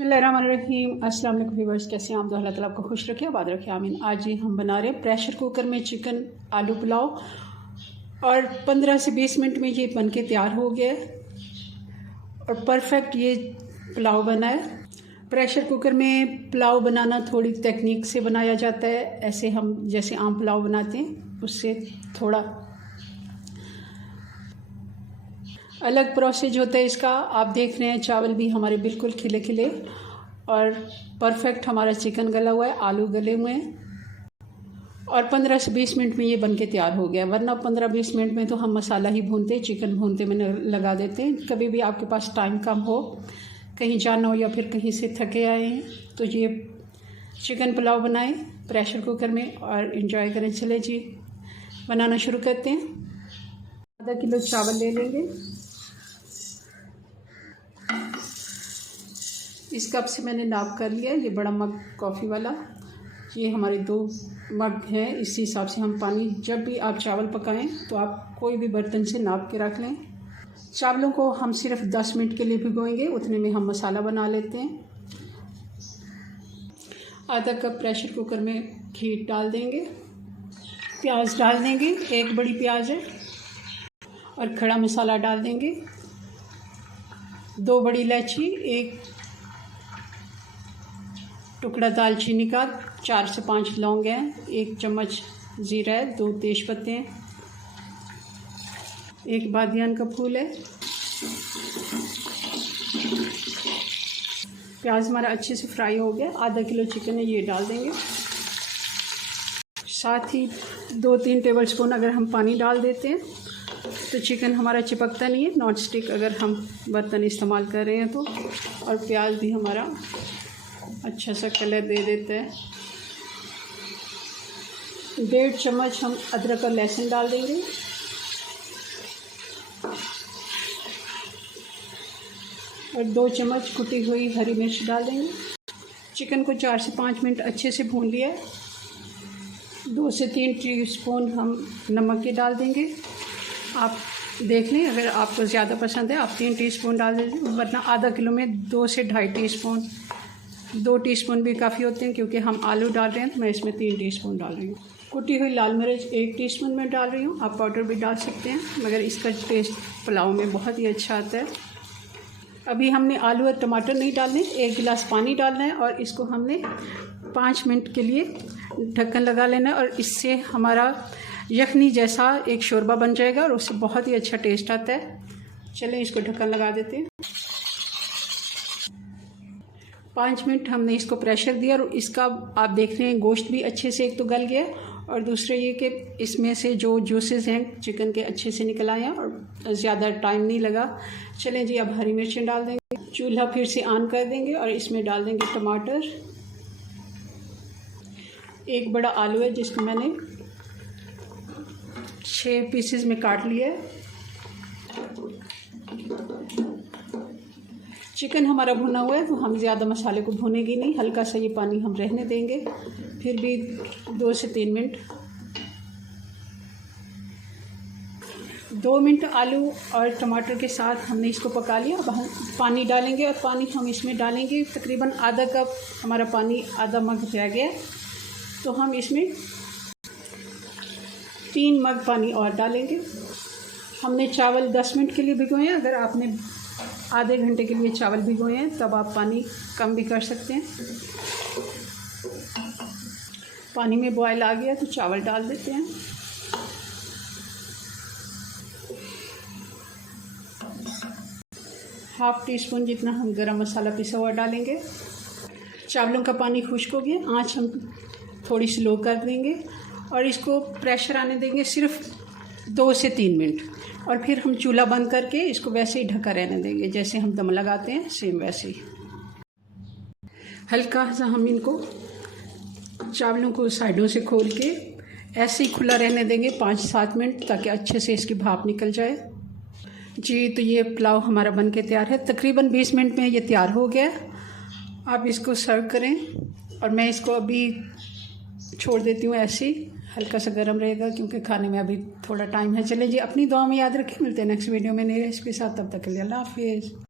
बिस्मिल्लाहिर्रहमानिर्रहीम। अस्सलाम वालेकुम व्यूअर्स, कैसे हैं आप? अल्लाह ताला आपको खुश रखे, आबाद रखे, आमीन। आज ही हम बना रहे हैं प्रेशर कुकर में चिकन आलू पुलाव और 15 से 20 मिनट में ये बन के तैयार हो गया और परफेक्ट ये पुलाव बना है। प्रेशर कुकर में पुलाव बनाना थोड़ी टेक्निक से बनाया जाता है, ऐसे हम जैसे आम पुलाव बनाते हैं उससे थोड़ा अलग प्रोसेस होता है इसका। आप देख रहे हैं चावल भी हमारे बिल्कुल खिले खिले और परफेक्ट हमारा चिकन गला हुआ है, आलू गले हुए हैं और 15 से 20 मिनट में ये बन के तैयार हो गया। वरना 15-20 मिनट में तो हम मसाला ही भूनते, चिकन भूनते में लगा देते हैं। कभी भी आपके पास टाइम कम हो, कहीं जाना हो या फिर कहीं से थके आए हैं तो ये चिकन पुलाव बनाएं प्रेशर कुकर में और इन्जॉय करें। चले जी बनाना शुरू करते हैं। आधा किलो चावल ले लेंगे। इस कप से मैंने नाप कर लिया। ये बड़ा मग कॉफ़ी वाला, ये हमारे 2 मग हैं। इसी हिसाब से हम पानी, जब भी आप चावल पकाएं तो आप कोई भी बर्तन से नाप के रख लें। चावलों को हम सिर्फ 10 मिनट के लिए भिगोएंगे, उतने में हम मसाला बना लेते हैं। आधा कप प्रेशर कुकर में घी डाल देंगे, प्याज डाल देंगे, 1 बड़ी प्याज है, और खड़ा मसाला डाल देंगे, 2 बड़ी इलायची, 1 टुकड़ा दालचीनी का, 4 से 5 लौंग हैं, 1 चम्मच जीरा है, 2 तेज पत्ते हैं, 1 बादियान का फूल है। प्याज हमारा अच्छे से फ्राई हो गया। आधा किलो चिकन है, ये डाल देंगे। साथ ही 2-3 टेबल स्पून अगर हम पानी डाल देते हैं तो चिकन हमारा चिपकता नहीं है, नॉन स्टिक अगर हम बर्तन इस्तेमाल कर रहे हैं तो। और प्याज भी हमारा अच्छा सा कलर दे देता है। 1.5 चम्मच हम अदरक और लहसुन डाल देंगे, और 2 चम्मच कुटी हुई हरी मिर्च डाल देंगे। चिकन को 4 से 5 मिनट अच्छे से भून लिया है। 2 से 3 टीस्पून हम नमक के डाल देंगे। आप देख लें, अगर आपको ज़्यादा पसंद है आप 3 टीस्पून डाल दीजिए, वरना आधा किलो में 2 से 2.5 टीस्पून, 2 टीस्पून भी काफ़ी होते हैं क्योंकि हम आलू डाल रहे हैं तो मैं इसमें 3 टीस्पून डाल रही हूँ। कुटी हुई लाल मिर्च 1 टीस्पून में डाल रही हूँ, आप पाउडर भी डाल सकते हैं, मगर इसका टेस्ट पुलाव में बहुत ही अच्छा आता है। अभी हमने आलू और टमाटर नहीं डालने, 1 गिलास पानी डालना है और इसको हमने 5 मिनट के लिए ढक्कन लगा लेना है, और इससे हमारा यखनी जैसा एक शोरबा बन जाएगा और उससे बहुत ही अच्छा टेस्ट आता है। चलें इसको ढक्कन लगा देते हैं। 5 मिनट हमने इसको प्रेशर दिया और इसका आप देख रहे हैं गोश्त भी अच्छे से एक तो गल गया, और दूसरा ये कि इसमें से जो जूसेस हैं चिकन के अच्छे से निकल आए हैं और ज़्यादा टाइम नहीं लगा। चलें जी अब हरी मिर्चें डाल देंगे। चूल्हा फिर से ऑन कर देंगे और इसमें डाल देंगे टमाटर। 1 बड़ा आलू है जिसको मैंने 6 पीसेस में काट लिया है। चिकन हमारा भुना हुआ है तो हम ज़्यादा मसाले को भुनेंगे नहीं, हल्का सा ये पानी हम रहने देंगे। फिर भी 2 से 3 मिनट, 2 मिनट आलू और टमाटर के साथ हमने इसको पका लिया। अब हम पानी डालेंगे और पानी हम इसमें डालेंगे तकरीबन आधा कप, हमारा पानी आधा मग रह गया तो हम इसमें 3 मग पानी और डालेंगे। हमने चावल 10 मिनट के लिए भिगोए हैं, अगर आपने आधे घंटे के लिए चावल भिगोए हैं तब आप पानी कम भी कर सकते हैं। पानी में बॉयल आ गया तो चावल डाल देते हैं। ½ टीस्पून जितना हम गरम मसाला पिसा हुआ डालेंगे। चावलों का पानी खुश्क हो गया, आँच हम थोड़ी स्लो कर देंगे और इसको प्रेशर आने देंगे सिर्फ 2 से 3 मिनट, और फिर हम चूल्हा बंद करके इसको वैसे ही ढका रहने देंगे जैसे हम दम लगाते हैं, सेम वैसे ही। हल्का सा हम इनको चावलों को साइडों से खोल के ऐसे ही खुला रहने देंगे 5-7 मिनट, ताकि अच्छे से इसकी भाप निकल जाए। जी तो ये पुलाव हमारा बन के तैयार है। तकरीबन 20 मिनट में ये तैयार हो गया। आप इसको सर्व करें, और मैं इसको अभी छोड़ देती हूँ ऐसे ही, हल्का सा गर्म रहेगा क्योंकि खाने में अभी थोड़ा टाइम है। चले जी अपनी दुआ में याद रखें, मिलते हैं नेक्स्ट वीडियो में नई रेसिपी के साथ। तब तक के लिए अल्लाह हाफिज़।